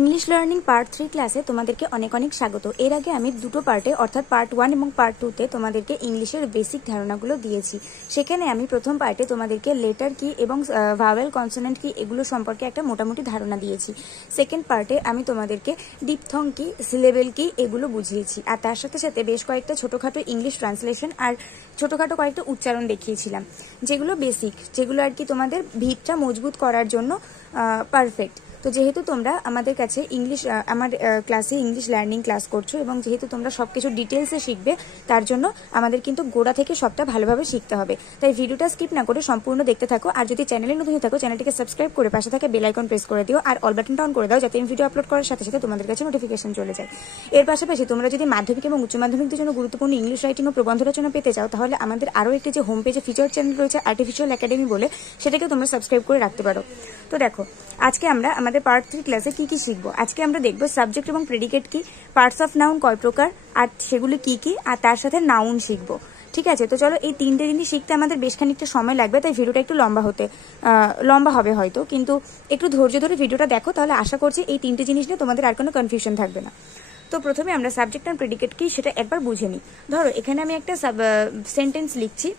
English learning part 3 ক্লাসে তোমাদেরকে অনেক অনেক স্বাগত। এর আগে আমি দুটো পার্টে অর্থাৎ পার্ট 1 এবং পার্ট 2 তে তোমাদেরকে ইংলিশের বেসিক ধারণাগুলো দিয়েছি। সেখানে আমি প্রথম পার্টে তোমাদেরকে লেটার কি এবং ভাওয়েল কনসোনেন্ট কি এগুলো সম্পর্কে একটা মোটামুটি ধারণা দিয়েছি। সেকেন্ড পার্টে আমি তোমাদেরকে ডিপথং কি, সিলেবেল কি এগুলো বুঝিয়েছি। আর তার সাথে সাথে বেশ কয়েকটা ছোটোখাটো ইংলিশ ট্রান্সলেশন আর ছোটোখাটো কয়েকটা উচ্চারণ দেখিয়েছিলাম, যেগুলো বেসিক, যেগুলো আর কি তোমাদের ভিতটা মজবুত করার জন্য পারফেক্ট। তো যেহেতু তোমরা আমাদের কাছে আমার ক্লাসে ইংলিশ লার্নিং ক্লাস করছো এবং যেহেতু তোমরা সব কিছু ডিটেলসে শিখবে, তার জন্য আমাদের কিন্তু গোড়া থেকে সবটা ভালোভাবে শিখতে হবে। তাই ভিডিওটা স্কিপ না করে সম্পূর্ণ দেখতে থাকো। আর যদি চ্যানেলে নতুন হয়ে থাকো, চ্যানেলটিকে সাবস্ক্রাইব করে পাশে থাকা বেল আইকন প্রেস করে দিও আর অল বাটনটা অন করে দাও, যাতে আমি ভিডিও আপলোড করার সাথে সাথে তোমাদের কাছে নোটিফিকেশন চলে যায়। এর পাশাপাশি তোমরা যদি মাধ্যমিক এবং উচ্চ মাধ্যমিকদের জন্য গুরুত্বপূর্ণ ইংলিশ রাইটিং ও প্রবন্ধ রচনা পেতে চাও, তাহলে আমাদের আরও একটি যে হোম পেজে ফিচার চ্যানেল রয়েছে আর্টিফিশিয়াল একাডেমি বলে, সেটাকে তোমরা সাবস্ক্রাইব করে রাখতে পারো। তো দেখো, আজকে আমরা আমাদের পার্ট 3 ক্লাসে কি কি শিখবো। আজকে আমরা দেখবো সাবজেক্ট এবং প্রেডিকেট কি, পার্টস অফ নাউন কয় প্রকার আর সেগুলি কি কি, আর তার সাথে নাউন শিখবো। ঠিক আছে, তো চলো, এই তিনটে জিনিস শিখতে আমাদের বেশ খানিকটা সময় লাগবে, তাই ভিডিওটা একটু লম্বা হবে হয়তো, কিন্তু একটু ধৈর্য ধরে ভিডিওটা দেখো, তাহলে আশা করছি এই তিনটে জিনিস নিয়ে তোমাদের আর কোনো কনফিউশন থাকবে না। তো প্রথমে আমরা সাবজেক্ট আর প্রেডিকেট কি সেটা একবার বুঝে নিই। ধরো এখানে আমি একটা সেন্টেন্স লিখছি।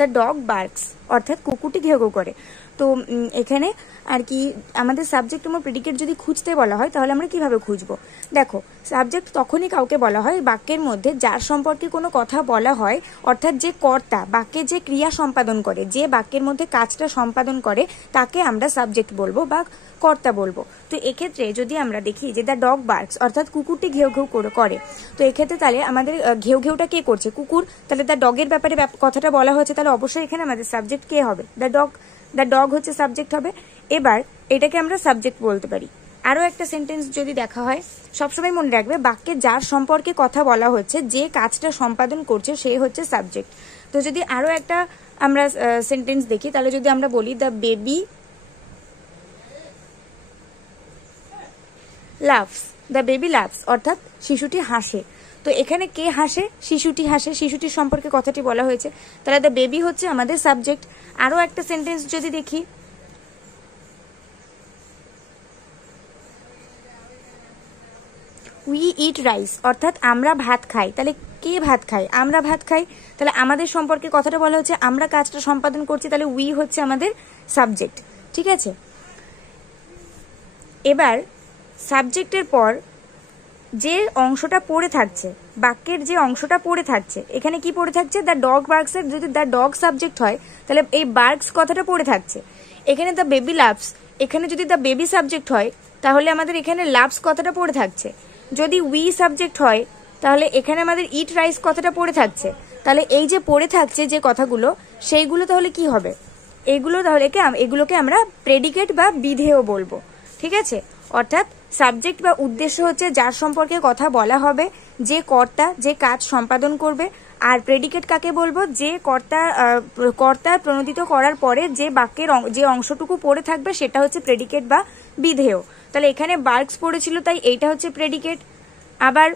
দ্য ডগ বার্কস, অর্থাৎ কুকুরটি ঘেউ ঘেউ করে। তো এখানে আর কি আমাদের সাবজেক্ট এবং প্রেডিকেট যদি খুঁজতে বলা হয়, তাহলে আমরা কিভাবে খুঁজবো? দেখো, সাবজেক্ট তখনই কাউকে বলা হয় বাক্যের মধ্যে যার সম্পর্কে কোনো কথা বলা হয়, অর্থাৎ যে কর্তা, বাক্যে যে ক্রিয়া সম্পাদন করে, যে বাক্যের মধ্যে কাজটা সম্পাদন করে, তাকে আমরা সাবজেক্ট বলবো বা কর্তা বলবো। তো এক্ষেত্রে যদি আমরা দেখি যে দ্য ডগ বার্কস, অর্থাৎ কুকুরটি ঘেউ ঘেউ করে, তো এক্ষেত্রে তাহলে আমাদের ঘেউ ঘেউটা কে করছে? কুকুর। তাহলে দ্য ডগের ব্যাপারে কথাটা বলা হয়েছে, তাহলে অবশ্যই এখানে আমাদের সাবজেক্ট কে হবে? দ্য ডগ হচ্ছে সাবজেক্ট হবে। এবার এটাকে আমরা সাবজেক্ট বলতে পারি। আরও একটা সেন্টেন্স যদি দেখা হয়, সবসময় মনে রাখবে বাক্যে যার সম্পর্কে কথা বলা হচ্ছে, যে কাজটা সম্পাদন করছে, সে হচ্ছে সাবজেক্ট। তো যদি আরও একটা আমরা সেন্টেন্স দেখি, তাহলে যদি আমরা বলি দ্য বেবি লাভস, অর্থাৎ শিশুটি হাসে। তো এখানে কে হাসে? শিশুটি হাসে, শিশুটির সম্পর্কে কথাটি বলা হয়েছে, তাহলে দ্য বেবি হচ্ছে আমাদের সাবজেক্ট। আরও একটা সেন্টেন্স যদি দেখি, উই ইট রাইস, অর্থাৎ আমরা ভাত খাই। তাহলে কে ভাত খায়? আমরা ভাত খাই। তাহলে আমাদের সম্পর্কে কথাটা বলা হচ্ছে, আমরা কাজটা সম্পাদন করছি, তাহলে উই হচ্ছে আমাদের সাবজেক্ট। ঠিক আছে, এবার সাবজেক্টের পর যে অংশটা পড়ে থাকছে, বাক্যের যে অংশটা পড়ে থাকছে, এখানে কি পড়ে থাকছে? দ্য ডগ বার্কসের যদি দ্য ডগ সাবজেক্ট হয়, তাহলে এই বার্কস কথাটা পড়ে থাকছে। এখানে দ্য বেবি লাভস, এখানে যদি দ্য বেবি সাবজেক্ট হয়, তাহলে আমাদের এখানে লাভস কথাটা পড়ে থাকছে। যদি উই সাবজেক্ট হয়, তাহলে এখানে আমাদের ইট রাইস কথাটা পড়ে থাকছে। তাহলে এই যে পড়ে থাকছে যে কথাগুলো, সেইগুলো তাহলে কি হবে? এগুলোকে আমরা প্রেডিকেট বা বিধেয় বলবো। ঠিক আছে, অর্থাৎ সাবজেক্ট বা উদ্দেশ্য হচ্ছে যার সম্পর্কে কথা বলা হবে, যে কর্তা, যে কাজ সম্পাদন করবে। আর প্রেডিকেট কাকে বলবো? যে কর্তা প্রণোদিত করার পরে যে বাক্যের যে অংশটুকু পড়ে থাকবে, সেটা হচ্ছে প্রেডিকেট বা বিধেয়। তাহলে এখানে বার্কস পড়েছিল, তাই এইটা হচ্ছে প্রেডিকেট। আবার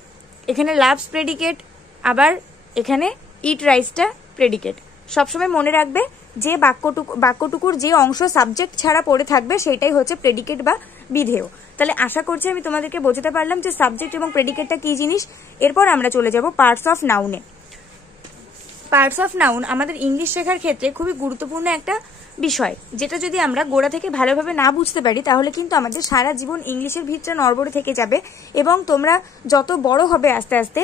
এখানে লাভস প্রেডিকেট, আবার এখানে ইট রাইসটা প্রেডিকেট। সবসময় মনে রাখবে যে বাক্যটুকুর যে অংশ সাবজেক্ট ছাড়া পড়ে থাকবে, সেটাই হচ্ছে প্রেডিকেট বা বিধেয়। তাহলে আশা করছি আমি তোমাদেরকে বোঝাতে পারলাম যে সাবজেক্ট এবং প্রেডিকেটটা কি জিনিস। এরপর আমরা চলে যাব পার্টস অফ নাউনে। পার্টস অফ নাউন আমাদের ইংলিশ শেখার ক্ষেত্রে খুবই গুরুত্বপূর্ণ একটা বিষয়, যেটা যদি আমরা গোড়া থেকে ভালোভাবে না বুঝতে পারি, তাহলে কিন্তু আমাদের সারা জীবন ইংলিশের ভিতরে নড়বড়ে থেকে যাবে। এবং তোমরা যত বড় হবে আস্তে আস্তে,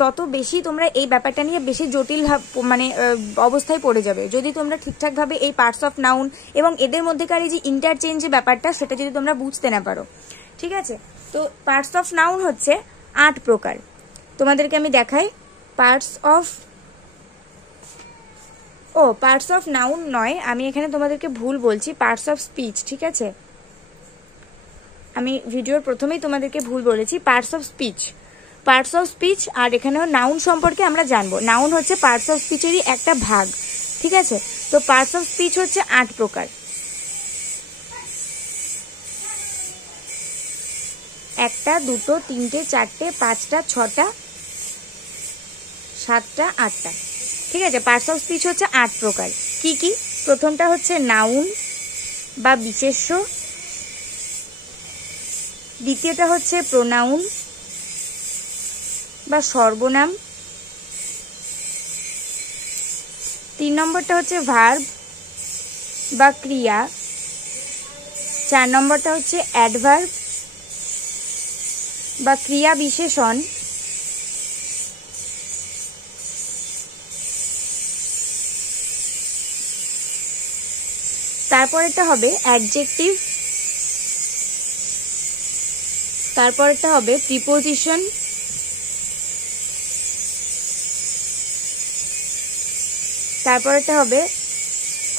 তত বেশি তোমরা এই ব্যাপারটা নিয়ে বেশি জটিল অবস্থায় পড়ে যাবে, যদি তোমরা ঠিকঠাকভাবে এই পার্টস অফ নাউন এবং এদের মধ্যেকার এই যে ইন্টারচেঞ্জ ব্যাপারটা, সেটা যদি তোমরা বুঝতে না পারো। ঠিক আছে, তো পার্টস অফ নাউন হচ্ছে 8 প্রকার। তোমাদেরকে আমি দেখাই। পার্টস অফ নাউন নয়, আমি এখানে তোমাদেরকে ভুল বলছি, পার্টস অফ স্পিচ। ঠিক আছে, আমি ভিডিওর প্রথমেই তোমাদেরকে ভুল বলেছি। পার্টস অফ স্পিচ আর এখানেও নাউন সম্পর্কে আমরা জানবো। নাউন হচ্ছে পার্টস অফ স্পিচেরই একটা ভাগ। ঠিক আছে, তো পার্টস অফ স্পিচ হচ্ছে 8 প্রকার। 1টা 2টো 3টে 4টে 5টা 6টা 7টা 8টা। ঠিক আছে, পার্টস অফ স্পিচ হচ্ছে 8 প্রকার। কি কি? প্রথমটা হচ্ছে নাউন বা বিশেষ্য, দ্বিতীয়টা হচ্ছে প্রোনাউন বা সর্বনাম, 3 নম্বরটা হচ্ছে ভার্ব বা ক্রিয়া, 4 নম্বরটা হচ্ছে অ্যাডভার্ব বা ক্রিয়া বিশেষণ, তারপরেরটা হবে অ্যাডজেক্টিভ, তারপরেরটা হবে প্রিপোজিশন, তারপরেরটা হবে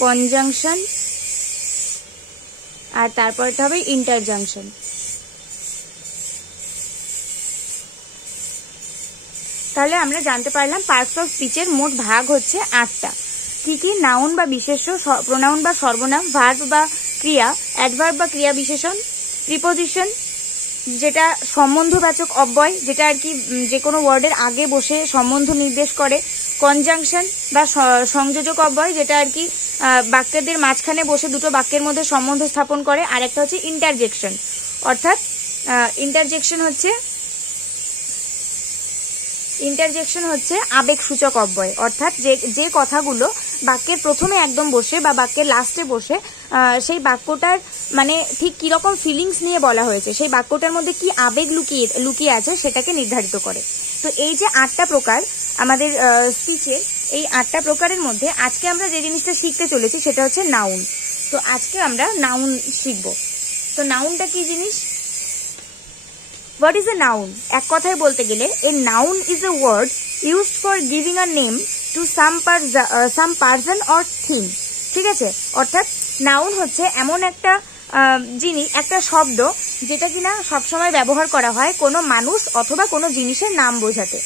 কনজাংশন, আর তারপরেরটা হবে ইন্টারজাংশন। তাহলে আমরা জানতে পারলাম পার্টস অফ স্পিচের মোট ভাগ হচ্ছে 8টা। কি কি? নাউন বা বিশেষ্য, প্রোনাউন বা সর্বনাম, ভার্ব বা ক্রিয়া, অ্যাডভার্ব বা ক্রিয়া বিশেষণ, প্রিপোজিশন যেটা সম্বন্ধবাচক অব্যয়, যেটা আর কি যে কোনো ওয়ার্ডের আগে বসে সম্বন্ধ নির্দেশ করে, কনজাংশন বা সংযোজক অব্যয়, যেটা আর কি বাক্যদের মাঝখানে বসে দুটো বাক্যের মধ্যে সম্বন্ধ স্থাপন করে, আর একটা হচ্ছে ইন্টারজেকশন, অর্থাৎ ইন্টারজেকশন হচ্ছে আবেগসূচক অব্যয়, অর্থাৎ যে কথাগুলো বাক্যের প্রথমে একদম বসে বা বাক্যের লাস্টে বসে সেই বাক্যটার মানে ঠিক কিরকম ফিলিংস নিয়ে বলা হয়েছে, সেই বাক্যটার মধ্যে কি আবেগ লুকিয়ে আছে সেটাকে নির্ধারিত করে। তো এই যে 8টা প্রকার আমাদের স্পিচের, এই 8টা প্রকারের মধ্যে আজকে আমরা যে জিনিসটা শিখতে চলেছি সেটা হচ্ছে নাউন। তো আজকে আমরা নাউন শিখব। তো নাউনটা কি জিনিস? What is a noun? এক কথায় বলতে গেলে a noun is a word used for giving a name to some person or thing. ঠিক আছে, অর্থাৎ নাউন হচ্ছে এমন একটা জিনিস, একটা শব্দ যেটা কিনা সবসময় ব্যবহার করা হয় কোনো মানুষ অথবা কোনো জিনিসের নাম বোঝাতে।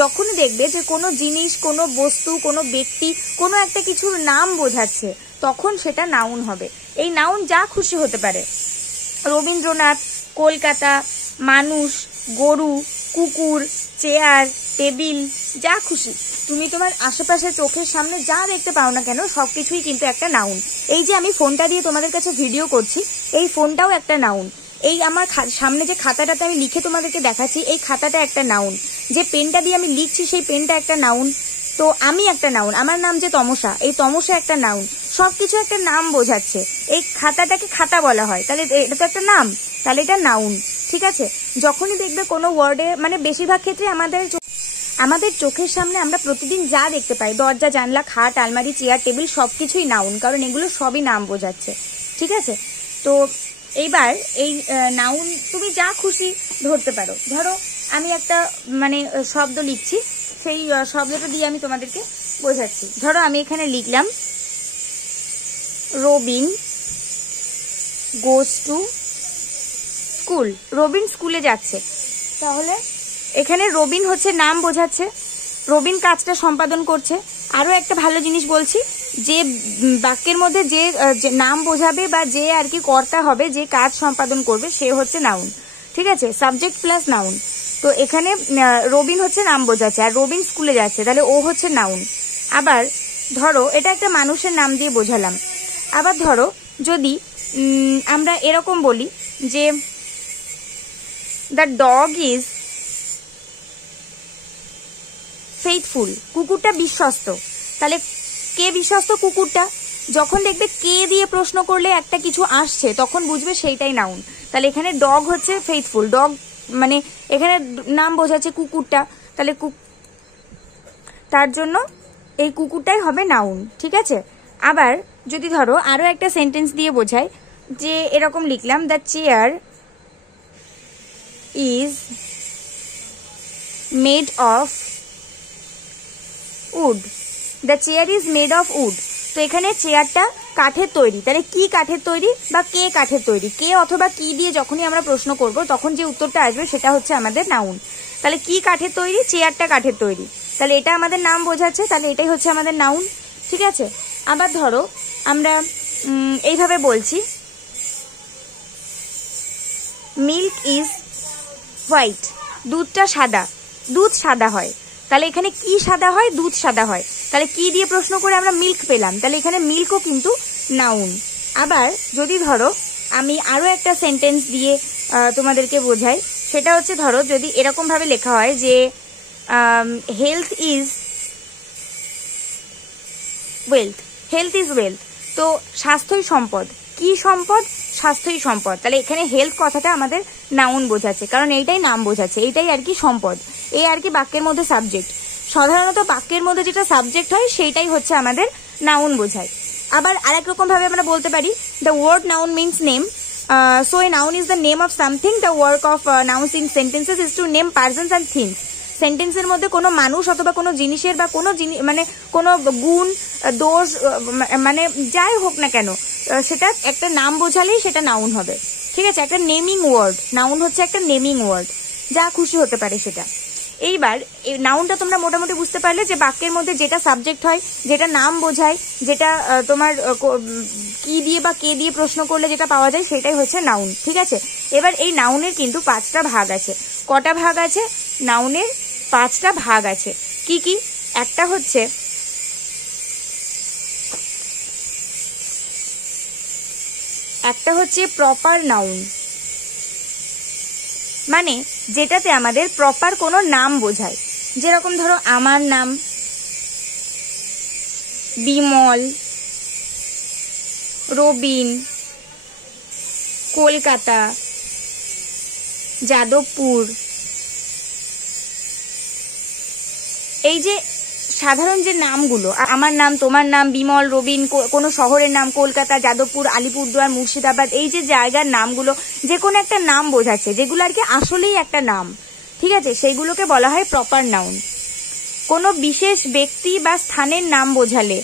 যখনই দেখবে যে কোনো জিনিস, কোনো বস্তু, কোনো ব্যক্তি কোনো একটা কিছুর নাম বোঝাচ্ছে, তখন সেটা নাউন হবে। এই নাউন যা খুশি হতে পারে, রবীন্দ্রনাথ, কলকাতা, মানুষ, গরু, কুকুর, চেয়ার, টেবিল, যা খুশি তুমি তোমার আশেপাশে চোখের সামনে যা দেখতে পাও না কেন সবকিছুই কিন্তু একটা নাউন। এই যে আমি ফোনটা দিয়ে তোমাদের কাছে ভিডিও করছি, এই ফোনটাও একটা নাউন। এই আমার সামনে যে খাতাটাতে আমি লিখে তোমাদেরকে দেখাচ্ছি, এই খাতাটা একটা নাউন। যে পেনটা দিয়ে আমি লিখছি সেই পেনটা একটা নাউন। তো আমি একটা নাউন, আমার নাম যে তমসা, এই তমসা একটা নাউন। সবকিছু একটা নাম বোঝাচ্ছে। এই খাতাটাকে খাতা বলা হয়, তাহলে এটা তো একটা নাম, তাহলে এটা নাউন। ঠিক আছে, যখনই দেখবে কোনো ওয়ার্ডে, মানে বেশিরভাগ ক্ষেত্রে আমাদের চোখের সামনে আমরা প্রতিদিন যা দেখতে পাই, দরজা, জানলা, খাট, আলমারি, চেয়ার, টেবিল, সবকিছুই নাউন, কারণ এগুলো সবই নাম বোঝাচ্ছে। ঠিক আছে, তো এইবার এই নাউন তুমি যা খুশি ধরতে পারো। ধরো আমি একটা মানে শব্দ লিখছি, সেই শব্দটা দিয়ে আমি তোমাদেরকে বোঝাচ্ছি। ধরো আমি এখানে লিখলাম Robin goes to school. Robin স্কুলে যাচ্ছে, তাহলে এখানে রবিন হচ্ছে নাম বোঝাচ্ছে, রবিন কাজটা সম্পাদন করছে। আরো একটা ভালো জিনিস বলছি, যে বাক্যের মধ্যে যে নাম বোঝাবে বা যে আর কি কর্তা হবে, যে কাজ সম্পাদন করবে, সে হচ্ছে নাউন। ঠিক আছে, সাবজেক্ট প্লাস নাউন। তো এখানে রবিন হচ্ছে নাম বোঝাচ্ছে, আর রবিন স্কুলে যাচ্ছে, তাহলে ও হচ্ছে নাউন। আবার ধরো এটা একটা মানুষের নাম দিয়ে বোঝালাম। আবার ধরো যদি আমরা এরকম বলি যে দ্য ডগ ইজ ফেইথফুল, কুকুরটা বিশ্বস্ত, তাহলে কে বিশ্বস্ত? কুকুরটা। যখন দেখবে কে দিয়ে প্রশ্ন করলে একটা কিছু আসছে, তখন বুঝবে সেইটাই নাউন। তাহলে এখানে ডগ হচ্ছে ফেইথফুল, ডগ মানে এখানে নাম বোঝাচ্ছে কুকুরটা, তাহলে তার জন্য এই কুকুরটাই হবে নাউন। ঠিক আছে, আবার যদি ধরো আরো একটা সেন্টেন্স দিয়ে বোঝাই, যে এরকম লিখলাম the chair is made of wood, the chair is made of wood. তো এখানে চেয়ারটা কাঠের তৈরি, তাহলে কি কাঠের তৈরি বা কে কাঠের তৈরি, কে অথবা কি দিয়ে যখনই আমরা প্রশ্ন করব তখন যে উত্তরটা আসবে সেটা হচ্ছে আমাদের নাউন। তাহলে কি কাঠের তৈরি? চেয়ারটা কাঠের তৈরি, তাহলে এটা আমাদের নাম বোঝাচ্ছে, তাহলে এটাই হচ্ছে আমাদের নাউন। ঠিক আছে, আবার ধরো আমরা এইভাবে বলছি মিল্ক ইজ হোয়াইট, দুধটা সাদা, দুধ সাদা হয়। তাহলে এখানে কি সাদা হয়? দুধ সাদা হয়। তাহলে কি দিয়ে প্রশ্ন করে আমরা মিল্ক পেলাম, তাহলে এখানে মিল্কও কিন্তু নাউন। আবার যদি ধরো আমি আরো একটা সেন্টেন্স দিয়ে তোমাদেরকে বোঝাই, সেটা হচ্ছে ধরো যদি এরকম ভাবে লেখা হয় যে health is wealth, health is wealth, তো স্বাস্থ্যই সম্পদ। কি সম্পদ? স্বাস্থ্যই সম্পদ। তাহলে এখানে হেলথ কথাটা আমাদের নাউন বোঝাচ্ছে, কারণ এইটাই নাম বোঝাচ্ছে, এইটাই আর কি সম্পদ, এই আর কি বাক্যের মধ্যে সাবজেক্ট। সাধারণত বাক্যের মধ্যে যেটা সাবজেক্ট হয় সেইটাই হচ্ছে আমাদের নাউন বোঝায়। আবার আরেক রকম ভাবে আমরা বলতে পারি the word noun means name, so a noun is the name of something, the work of nouns in sentences is to name persons and things. সেন্টেন্সের মধ্যে কোনো মানুষ অথবা কোনো জিনিসের বা কোনো মানে কোনো গুণ, দোষ, মানে যাই হোক না কেন, সেটা একটা নাম বোঝালেই সেটা নাউন হবে। ঠিক আছে, একটা নেমিং ওয়ার্ড, নাউন হচ্ছে একটা নেমিং ওয়ার্ড, যা খুশি হতে পারে সেটা। এইবার এই নাউনটা তোমরা মোটামুটি বুঝতে পারলে যে বাক্যের মধ্যে যেটা সাবজেক্ট হয়, যেটা নাম বোঝায়, যেটা তোমার কি দিয়ে বা কে দিয়ে প্রশ্ন করলে যেটা পাওয়া যায় সেটাই হচ্ছে নাউন। ঠিক আছে, এবার এই নাউনের কিন্তু 5টা ভাগ আছে। কটা ভাগ আছে? নাউনের 5টা ভাগ আছে। কি কি? একটা হচ্ছে প্রপার নাউন, মানে যেটাতে আমাদের প্রপার কোনো নাম বোঝায়। যেরকম ধরো আমার নাম বিমল, রবিন, কলকাতা, যাদবপুর। এই যে সাধারণ যে নামগুলো, আমার নাম, তোমার নাম, বিমল, রবিন, কোনো শহরের নাম, কলকাতা, যাদবপুর, আলিপুরদুয়ার, মুর্শিদাবাদ, এই যে জায়গার নামগুলো যে কোনো একটা নাম বোঝাচ্ছে, যেগুলো আর কি আসলেই একটা নাম। ঠিক আছে, সেইগুলোকে বলা হয় প্রপার নাউন। কোনো বিশেষ ব্যক্তি বা স্থানের নাম বোঝালে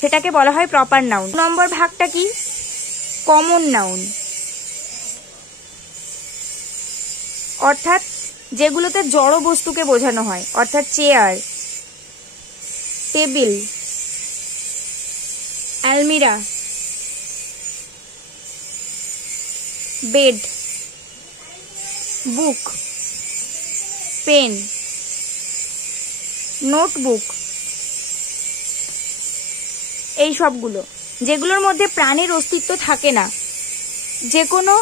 সেটাকে বলা হয় প্রপার নাউন। নম্বর ভাগটা কি? কমন নাউন, অর্থাৎ যেগুলোতে জড় বস্তুকে বোঝানো হয়, অর্থাৎ চেয়ার, টেবিল, আলমিরা, বেড, বুক, পেন, নোটবুক, এই সবগুলো যেগুলোর মধ্যে প্রাণের অস্তিত্ব থাকে না, যে কোনো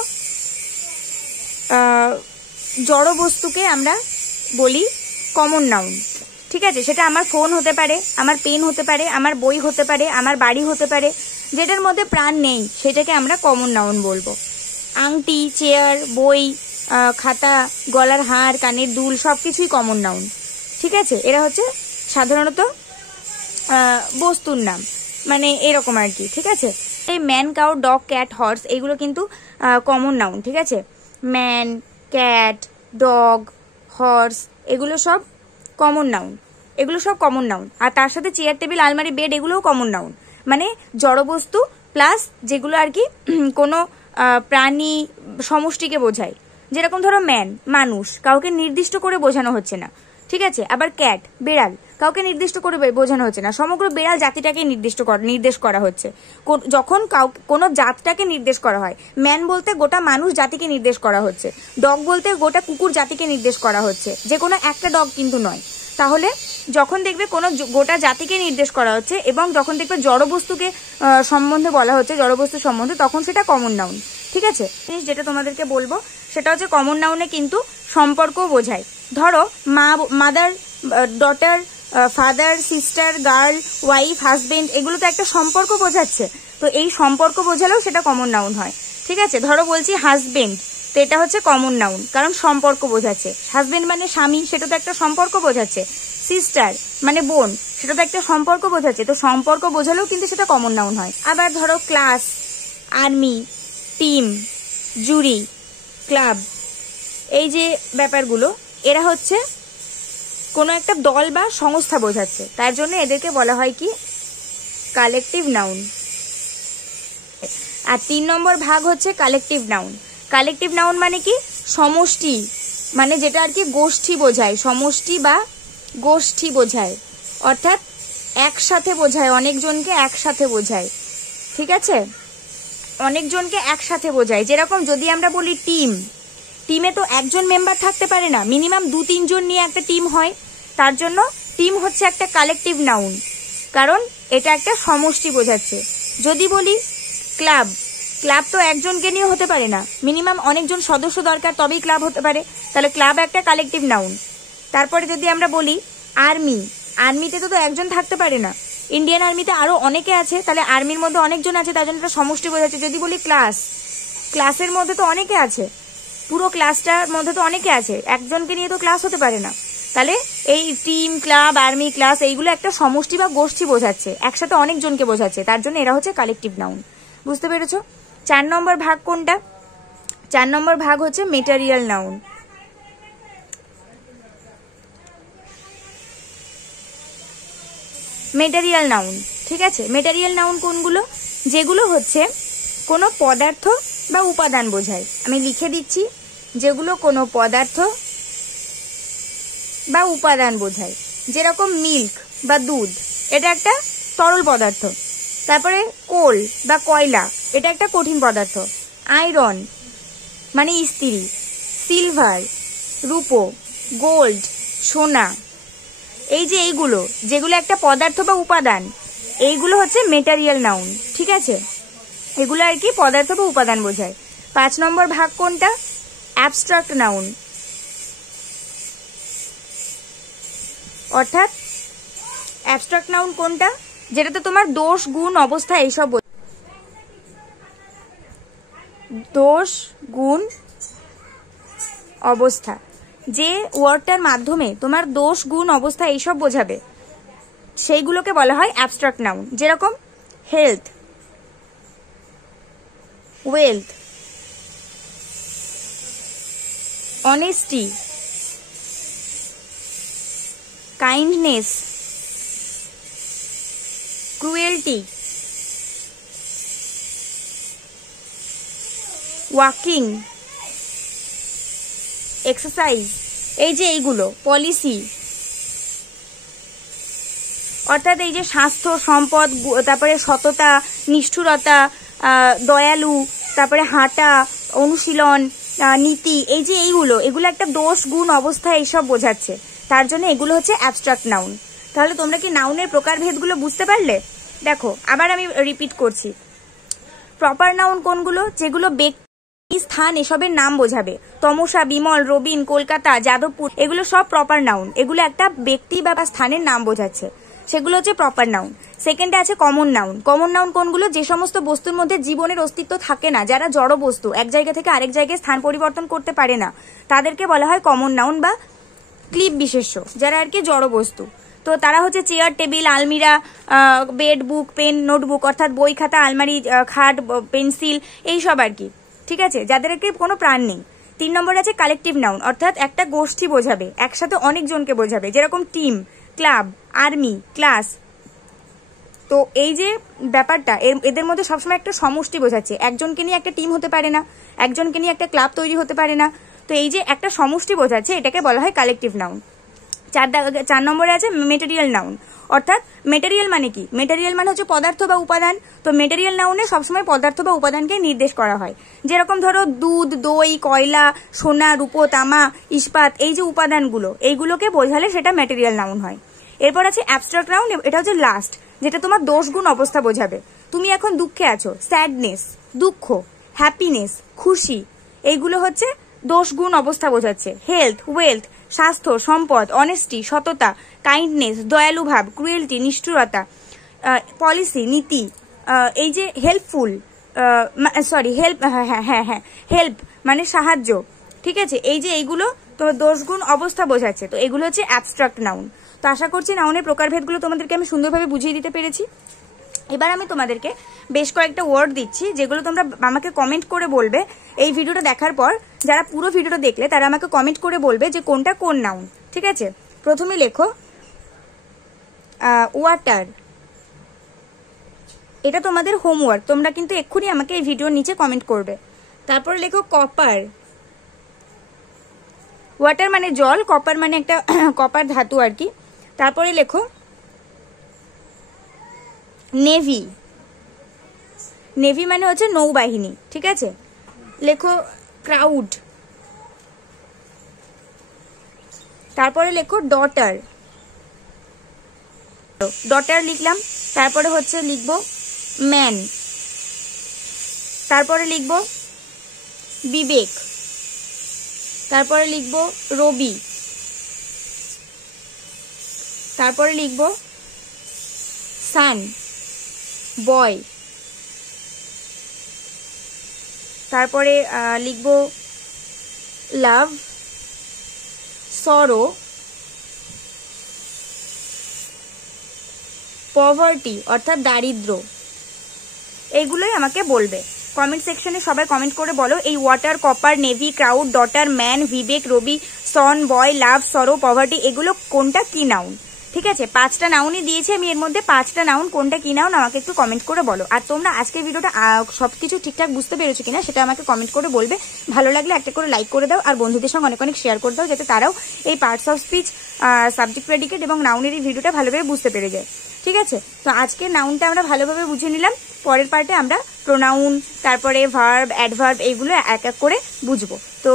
জড় বস্তুকে আমরা বলি কমন নাউন। ঠিক আছে, সেটা আমার ফোন হতে পারে, আমার পেন হতে পারে, আমার বই হতে পারে, আমার বাড়ি হতে পারে, যেটার মধ্যে প্রাণ নেই সেটাকে আমরা কমন নাউন বলবো। আংটি, চেয়ার, বই, খাতা, গলার হার, কানের দুল, সবকিছুই কমন নাউন। ঠিক আছে, এরা হচ্ছে সাধারণত বস্তুর নাম, মানে এরকম আর কি। ঠিক আছে, এই man, cow, dog, cat, horse এগুলো কিন্তু কমন নাউন। ঠিক আছে, ম্যান, ক্যাট, ডগ, হর্স এগুলো সব কমন নাউন, এগুলো সব কমন নাউন। আর তার সাথে চেয়ার, টেবিল, আলমারি, বেড এগুলোও কমন নাউন, মানে জড়বস্তু প্লাস যেগুলো আর কি কোনো প্রাণী সমষ্টিকে বোঝায়। যেরকম ধরো ম্যান, মানুষ, কাউকে নির্দিষ্ট করে বোঝানো হচ্ছে না। ঠিক আছে, আবার ক্যাট, বেড়াল, কাউকে নির্দিষ্ট করে বোঝানো হচ্ছে না, সমগ্র বেড়াল জাতিটাকে নির্দেশ করা হচ্ছে। যখন কোনো জাতটাকে নির্দেশ করা হয়, ম্যান বলতে গোটা মানুষ জাতিকে নির্দেশ করা হচ্ছে, ডগ বলতে গোটা কুকুর জাতিকে নির্দেশ করা হচ্ছে, যে কোনো একটা ডগ কিন্তু নয়। তাহলে যখন দেখবে কোনো গোটা জাতিকে নির্দেশ করা হচ্ছে এবং যখন দেখবে জড়বস্তুকে সম্বন্ধে বলা হচ্ছে, জড়বস্তু সম্বন্ধে, তখন সেটা কমন নাউন। ঠিক আছে, যেটা তোমাদেরকে বলবো সেটা হচ্ছে কমন নাউনে কিন্তু সম্পর্ক বোঝায়। ধরো mother, daughter, father, sister, girl, wife, husband, এগুলো তো একটা সম্পর্ক বোঝাচ্ছে, তো এই সম্পর্ক বোঝালেও সেটা কমন নাউন হয়। ঠিক আছে, ধরো বলছি হাজবেন্ড, তো এটা হচ্ছে কমন নাউন, কারণ সম্পর্ক বোঝাচ্ছে। হাজবেন্ড মানে স্বামী, সেটা তো একটা সম্পর্ক বোঝাচ্ছে। সিস্টার মানে বোন, সেটা তো একটা সম্পর্ক বোঝাচ্ছে, তো সম্পর্ক বোঝালেও কিন্তু সেটা কমন নাউন হয়। আবার ধরো ক্লাস, আর্মি, টিম, জুরি, ক্লাব, এই যে ব্যাপারগুলো, এরা হচ্ছে কোনো একটা দল বা সংস্থা বোঝাচ্ছে, তার জন্য এদেরকে বলা হয় কি কালেকটিভ নাউন। আর 3 নম্বর ভাগ হচ্ছে কালেকটিভ নাউন। কালেকটিভ নাউন মানে কি সমষ্টি, মানে যেটা আর কি গোষ্ঠী বোঝায়, সমষ্টি বা গোষ্ঠী বোঝায়, অর্থাৎ একসাথে বোঝায়, অনেকজনকে একসাথে বোঝায়। ঠিক আছে, অনেকজনকে একসাথে বোঝায়। যেরকম যদি আমরা বলি টিম, টিমে তো একজন মেম্বার থাকতে পারে না, মিনিমাম 2-3 জন নিয়ে একটা টিম হয়, তার জন্য টিম হচ্ছে একটা কালেকটিভ নাউন। কারণ এটা একটা সমষ্টি বোঝাচ্ছে। যদি বলি ক্লাব, ক্লাব তো একজনকে নিয়ে হতে পারে না, মিনিমাম অনেকজন সদস্য দরকার তবেই ক্লাব হতে পারে, তাহলে ক্লাব একটা কালেকটিভ নাউন। তারপরে যদি আমরা বলি আর্মি, আর্মিতে তো একজন থাকতে পারে না, ইন্ডিয়ান আর্মিতে আরো অনেকে আছে, তাহলে আর্মির মধ্যে অনেকজন আছে, তার জন্য একটা সমষ্টি বোঝাচ্ছে। যদি বলি ক্লাস, ক্লাসের মধ্যে তো অনেকে আছে, পুরো ক্লাসটার মধ্যে তো অনেকে আছে, একজনকে নিয়ে তো ক্লাস হতে পারে না, তাহলে এই টিম, ক্লাব, আর্মি, ক্লাস এইগুলো একটা সমষ্টি বা গোষ্ঠী বোঝাচ্ছে, একসাথে অনেকজনকে বোঝাচ্ছে, তার জন্য এরা হচ্ছে কালেকটিভ নাউন। বুঝতে পেরেছো? 4 নম্বর ভাগ কোনটা? 4 নম্বর ভাগ হচ্ছে মেটেরিয়াল নাউন। মেটেরিয়াল নাউন, ঠিক আছে। মেটেরিয়াল নাউন কোনগুলো? যেগুলো হচ্ছে কোনো পদার্থ বা উপাদান বোঝায়। আমি লিখে দিচ্ছি, যেগুলো কোনো পদার্থ বা উপাদান বোঝায়। যেরকম মিল্ক বা দুধ, এটা একটা তরল পদার্থ। তারপরে কোল বা কয়লা, এটা একটা কঠিন পদার্থ। আয়রন মানে ইস্ত্রি, সিলভার রূপো, গোল্ড সোনা, এই যে এইগুলো যেগুলো একটা পদার্থ বা উপাদান, এইগুলো হচ্ছে মেটেরিয়াল নাউন, ঠিক আছে। এগুলো আর কি পদার্থ বা উপাদান বোঝায়। 5 নম্বর ভাগ কোনটা? Abstract noun. অর্থাৎ অ্যাবস্ট্রাক্ট নাউন কোনটা? যেটাতে তোমার দোষ, গুণ, অবস্থা এইসব, দোষ, গুণ, অবস্থা, যে ওয়ার্ডটার মাধ্যমে তোমার দোষ, গুণ, অবস্থা এইসব বোঝাবে, সেইগুলোকে বলা হয় অ্যাবস্ট্রাক্ট নাউন। যেরকম health, wealth, honesty, kindness, cruelty, walking, exercise, এই যে এইগুলো, পলিসি, অর্থাৎ এই যে স্বাস্থ্য, সম্পদ, তারপরে সততা, নিষ্ঠুরতা, দয়ালু, তারপরে হাঁটা, অনুশীলন, নীতি, এই যে এইগুলো, এগুলো একটা দোষ, গুণ, অবস্থা এইসব বোঝাচ্ছে, তার জন্য এগুলো হচ্ছে অ্যাবস্ট্রাক্ট নাউন। তাহলে তোমরা কি নাউনের প্রকারভেদগুলো বুঝতে পারলে? দেখো আবার আমি রিপিট করছি। প্রপার নাউন কোনগুলো? যেগুলো ব্যক্তি, স্থান এসবের নাম বোঝাবে। তমসা, বিমল, রবিন, কলকাতা, যাদবপুর, এগুলো সব প্রপার নাউন, এগুলো একটা ব্যক্তি বা স্থানের নাম বোঝাচ্ছে, সেগুলো হচ্ছে প্রপার নাউন। সেকেন্ডে আছে কমন নাউন। কমন নাউন কোনগুলো? যে সমস্ত বস্তুর মধ্যে জীবনের অস্তিত্ব থাকে না, যারা জড় বস্তু, এক জায়গা থেকে আরেক জায়গায় স্থান পরিবর্তন করতে পারে না, তাদেরকে বলা হয় কমন নাউন বা ক্লিপ বিশেষ্য, যারা আর কি জড় বস্তু। তো তারা হচ্ছে চেয়ার, টেবিল, আলমিরা, বেড, বুক, পেন, নোটবুক, অর্থাৎ বই, খাতা, আলমারি, খাট, পেন্সিল, এইসব আর কি, ঠিক আছে, যাদের আর কি কোনো প্রাণ নেই। 3 নম্বরে আছে কালেকটিভ নাউন, অর্থাৎ একটা গোষ্ঠী বোঝাবে, একসাথে অনেকজনকে বোঝাবে। যেরকম টিম, ক্লাব, আর্মি, ক্লাস। তো এই যে ব্যাপারটা, এদের মধ্যে সবসময় একটা সমষ্টি বোঝাচ্ছে, একজনকে নিয়ে একটা টিম হতে পারে না, একজনকে নিয়ে একটা ক্লাব তৈরি হতে পারে না। তো এই যে একটা সমষ্টি বোঝাচ্ছে, এটাকে বলা হয় কালেকটিভ নাউন। 4 নম্বরে আছে মেটেরিয়াল নাউন, অর্থাৎ মেটেরিয়াল মানে কি? মেটেরিয়াল মানে হচ্ছে পদার্থ বা উপাদান। তো মেটেরিয়াল নাউনে সবসময় পদার্থ বা উপাদানকে নির্দেশ করা হয়। যেরকম ধরো দুধ, দই, কয়লা, সোনা, রূপো, তামা, ইস্পাত, এই যে উপাদানগুলো, এইগুলোকে বোঝালে সেটা মেটেরিয়াল নাউন হয়। এরপর আছে অ্যাবস্ট্রাক্ট নাউন, এটা হচ্ছে লাস্ট, যেটা তোমার দোষ, গুণ, অবস্থা বোঝাবে। তুমি এখন দুঃখে আছো, স্যাডনেস, দুঃখ, হ্যাপিনেস, খুশি, এইগুলো হচ্ছে দোষ, গুণ, অবস্থা বোঝাচ্ছে। হেলথ, ওয়েলথ, স্বাস্থ্য, সম্পদ, অনেস্টি, সততা, কাইন্ডনেস, দয়ালু ভাব, ক্রুয়েলটি, নিষ্ঠুরতা, পলিসি, নীতি, এই যে হেল্পফুল, সরি হেল্প, হ্যাঁ হেল্প মানে সাহায্য, ঠিক আছে, এই যে এইগুলো তোমার দোষ, গুণ, অবস্থা বোঝাচ্ছে। তো এগুলো হচ্ছে অ্যাবস্ট্রাক্ট নাউন। তো আশা করছি নাউনের প্রকারভেদগুলো তোমাদেরকে আমি সুন্দরভাবে বুঝিয়ে দিতে পেরেছি। এবার আমি তোমাদেরকে বেশ কয়েকটা ওয়ার্ড দিচ্ছি, যেগুলো তোমরা আমাকে কমেন্ট করে বলবে এই ভিডিওটা দেখার পর। যারা পুরো ভিডিওটা দেখলে তারা আমাকে কমেন্ট করে বলবে যে কোনটা কোন নাউন, ঠিক আছে। প্রথমে লেখো ওয়াটার, এটা তোমাদের হোমওয়ার্ক, তোমরা কিন্তু এক্ষুনি আমাকে এই ভিডিওর নিচে কমেন্ট করবে। তারপরে লেখো কপার, ওয়াটার মানে জল, কপার মানে একটা কপার ধাতু আর কি। তারপরে লেখো নেভি, নেভি মানে হচ্ছে নৌবাহিনী, ঠিক আছে। লেখো ক্রাউড। তারপরে লেখো ডটার, ডটার লিখলাম, তারপরে হচ্ছে লিখবো ম্যান, তারপরে লিখবো বিবেক, তারপরে লিখবো রবি, তারপরে লিখবো সান, বয়, তারপরে লিখবো লাভ, সরো, পভার্টি অর্থাৎ দারিদ্র। এইগুলোই আমাকে বলবে। কমেন্ট সেকশনে সবাই কমেন্ট করে বলো এই water, copper, navy, crowd, daughter, man, Vivek, Robi, son, boy, love, sorrow, poverty এগুলো কোনটা কি নাউন। ঠিক আছে, 5টা নাউনই দিয়েছি আমি, এর মধ্যে 5টা নাউন কোনটা কি নাউন আমাকে একটু কমেন্ট করে বলো। আর তোমরা আজকের ভিডিওটা সবকিছু ঠিকঠাক বুঝতে পেরেছো কিনা সেটা আমাকে কমেন্ট করে বলবে। ভালো লাগলে একটা করে লাইক করে দাও, আর বন্ধুদের সঙ্গে অনেক অনেক শেয়ার করে দাও, যাতে তারাও এই parts of speech, subject predicate এবং নাউনের এই ভিডিওটা ভালোভাবে বুঝতে পেরে যায়। ঠিক আছে, তো আজকের নাউনটা আমরা ভালোভাবে বুঝে নিলাম। পরের পার্টে আমরা প্রোনাউন, তারপরে ভার্ব, অ্যাডভার্ব এইগুলো এক এক করে বুঝবো। তো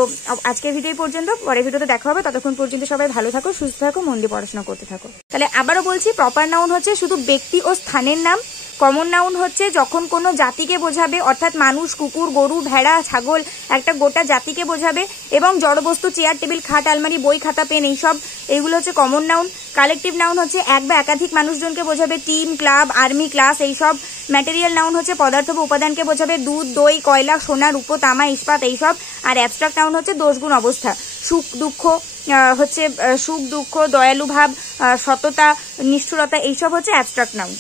আজকের ভিডিও পর্যন্ত, পরের ভিডিওতে দেখা হবে। ততক্ষণ পর্যন্ত সবাই ভালো থাকো, সুস্থ থাকো, মন দিয়ে পড়াশোনা করতে থাকো। তাহলে আবারও বলছি, প্রপার নাউন হচ্ছে শুধু ব্যক্তি ও স্থানের নাম। কমন নাউন হচ্ছে যখন কোনো জাতিকে বোঝাবে, অর্থাৎ মানুষ, কুকুর, গরু, ভেড়া, ছাগল একটা গোটা জাতিকে বোঝাবে। এবং জড়বস্তু, চেয়ার, টেবিল, খাট, আলমারি, বই, খাতা, পেন এইসব, এইগুলো হচ্ছে কমন নাউন। কালেকটিভ নাউন হচ্ছে এক বা একাধিক মানুষজনকে বোঝাবে, টিম, ক্লাব, আর্মি, ক্লাস এইসব। ম্যাটেরিয়াল নাউন হচ্ছে পদার্থ বা উপাদানকে বোঝাবে, দুধ, দই, কয়লা, সোনা, রূপো, তামা, ইস্পাত এইসব। আর অ্যাবস্ট্রাক্ট নাউন হচ্ছে দোষগুণ অবস্থা, সুখ দুঃখ হচ্ছে সুখ দুঃখ, দয়ালু ভাব, সততা, নিষ্ঠুরতা এইসব হচ্ছে অ্যাবস্ট্রাক্ট নাউন।